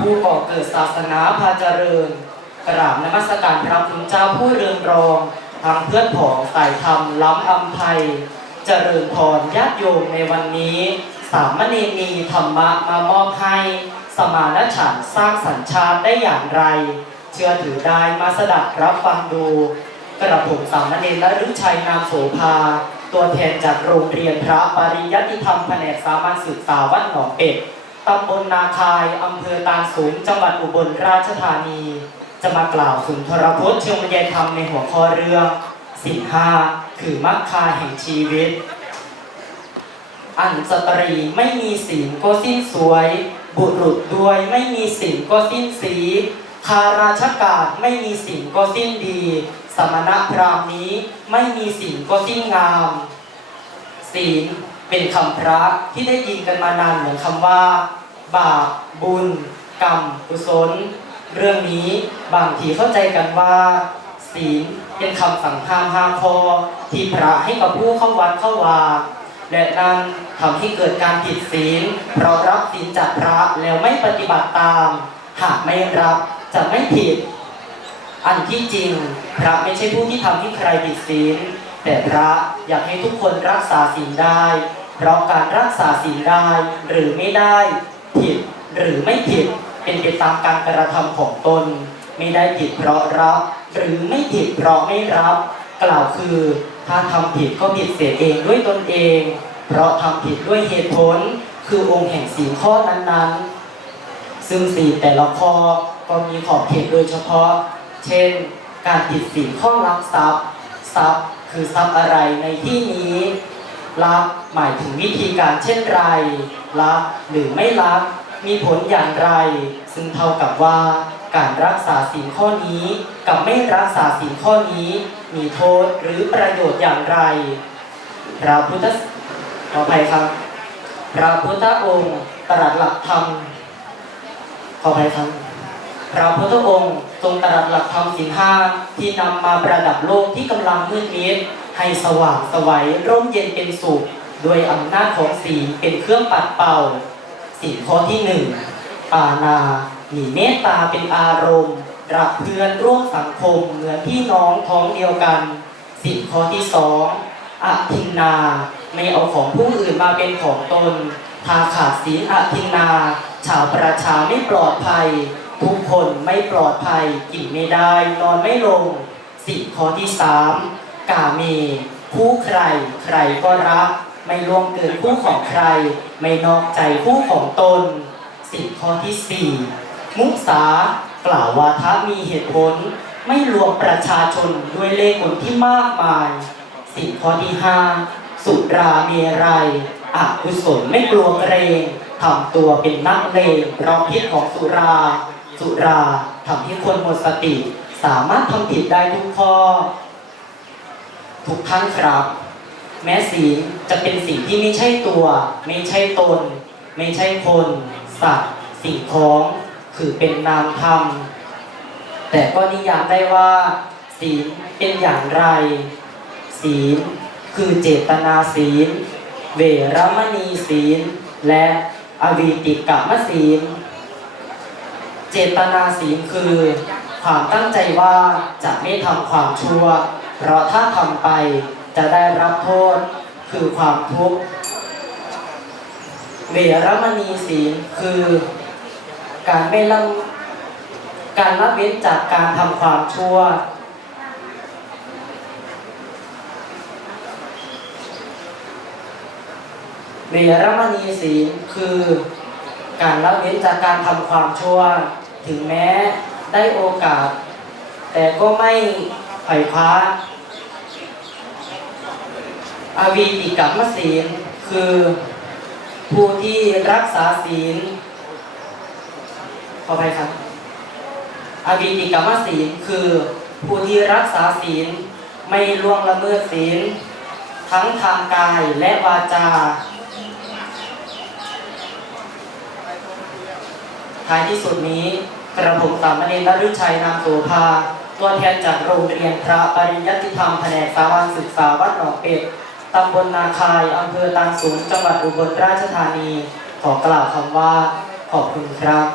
ผู้ก่อเกิดศาสนาพาเจริญ กราบนมัสการพระคุณเจ้าผู้เรืองรอง ทางเพื่อนผองสายธรรมล้ำอำไพยเจริญพรญาติโยมในวันนี้ สามเณรมีธรรมะมามอบให้ สมานฉันสร้างสัญชาติได้อย่างไร เชื่อถือได้มาสดับรับฟังดู กระผมสามเณรและฤชัยนามโสภาตัวแทนจากโรงเรียนพระปริยัติธรรมแผนกสามัญศึกษาวัดหนองเป็ด ตำบลนาคายอำเภอตาลสูงจังหวัดอุบลราชธานี จะมากล่าวสุนทรพจน์เชิงบรรยายธรรมในหัวข้อเรื่องสิ่งห้าคือมรรคาแห่งชีวิต อันสตรีไม่มีศีลก็สิ้นสวย บุรุษด้วยไม่มีศีลก็สิ้นสีคาราชการไม่มีศีลก็สิ้นดี สมณพราหมณ์นี้ไม่มีศีลก็สิ้นงามศีล เป็นคำพระที่ได้ยินกันมานานเหมือนคำว่า บาปบุญ กรรมกุศล เรื่องนี้บางทีเข้าใจกันว่า ศีลเป็นคำสั่งห้ามห้าข้อที่พระให้กับผู้เข้าวัดเข้าวาและนั่นทำให้เกิดการผิดศีล เพราะรับศีลจากพระแล้วไม่ปฏิบัติตาม หากไม่รับจะไม่ผิด อันที่จริง พระไม่ใช่ผู้ที่ทำให้ใครผิดศีล แต่พระอยากให้ทุกคนรักษาศีลได้ เพราะการรักษาศีลได้หรือไม่ได้ ผิดหรือไม่ผิดเป็นไปตามการกระทำของตน ไม่ได้ผิดเพราะรับ หรือไม่ผิดเพราะไม่รับ กล่าวคือ ถ้าทำผิดก็ผิดเสียเองด้วยตนเอง เพราะทำผิดด้วยเหตุผล คือองค์แห่งศีลข้อนั้นๆ ซึ่งศีลแต่ละข้อก็มีขอบเขตโดยเฉพาะ เช่น การผิดศีลข้อลักทรัพย์ ทรัพย์คือทรัพย์อะไรในที่นี้ลักหมายถึงวิธีการเช่นไรลักหรือไม่ลักมีผลอย่างไร ซึ่งเท่ากับว่า การรักษาศีลข้อนี้ กับไม่รักษาศีลข้อนี้ มีโทษหรือประโยชน์อย่างไรพระพุทธขออภัยครับพระพุทธองค์ตรัสหลักธรรมขออภัยครับ พระพุทธองค์ทรงตรัสหลักธรรมสินห้าที่นำมาประดับโลกที่กำลังมืดมิดให้สว่างสวัยร่มเย็นเป็นสุขด้วยอำนาจของศีลเป็นเครื่องปัดเป่าศีลข้อที่หนึ่งปานามีเมตตาเป็นอารมณ์รักเพื่อนร่วมสังคมเหมือนพี่น้องท้องเดียวกันศีลข้อที่สองอทินนา ไม่เอาของผู้อื่นมาเป็นของตนถ้าขาดศีลอทินนา ชาวประชาไม่ปลอดภัย ทุกคนไม่ปลอดภัยกินไม่ได้ นอนไม่ลงสิข้อที่สามกาเมผู้ใคร ใครก็รัก ไม่ล่วงเกินผู้ของใคร ไม่นอกใจผู้ของตนสิ่ข้อที่สี่มุสากล่าววาทะมีเหตุผล ไม่ลวงประชาชนด้วยเลขผลที่มากมายสิ่ข้อที่ห้าสุราเมรัยอกุศลไม่กลัวเกรงทำตัวเป็นนักเลงเพราะพิษของสุรา สุราทำให้คนหมดสติ สามารถทำผิดได้ทุกข้อ ทุกท่านครับ แม้ศีจะเป็นสิ่งที่ไม่ใช่ตัว ไม่ใช่ตน ไม่ใช่คน สัตว์ สิ่งของคือเป็นนามธรรม แต่ก็นิยามได้ว่าศีลเป็นอย่างไร ศีลคือเจตนาศีล เวรมณีศีล และอวีติกรรมศีล เจตนาศีลคือ ความตั้งใจว่าจะไม่ทำความชั่ว เพราะถ้าทำไปจะได้รับโทษคือความทุกข์เวรมณีศีลคือ การไม่ละการละเว้นจากการทำความชั่วเวรมณีศีลคือ การละเว้นจากการทำความชั่ว ถึงแม้ได้โอกาส แต่ก็ไม่ไขว่คว้าอาวีติกรรมศีล คือผู้ที่รักษาศีล ขออภัยครับอาวีติกรรมศีล คือผู้ที่รักษาศีล ไม่ล่วงละเมิดศีล ทั้งทางกายและวาจา ท้ายที่สุดนี้กระผมสามเณรนฤชัยนามโสภาตัวแทนจากโรงเรียนพระปริยัติธรรมแผนกสามัญศึกษาวัดหนองเป็ดตำบลนาคายอำเภอตางสูงจังหวัดอุบลราชธานี ขอกล่าวคำว่า ขอบคุณครับ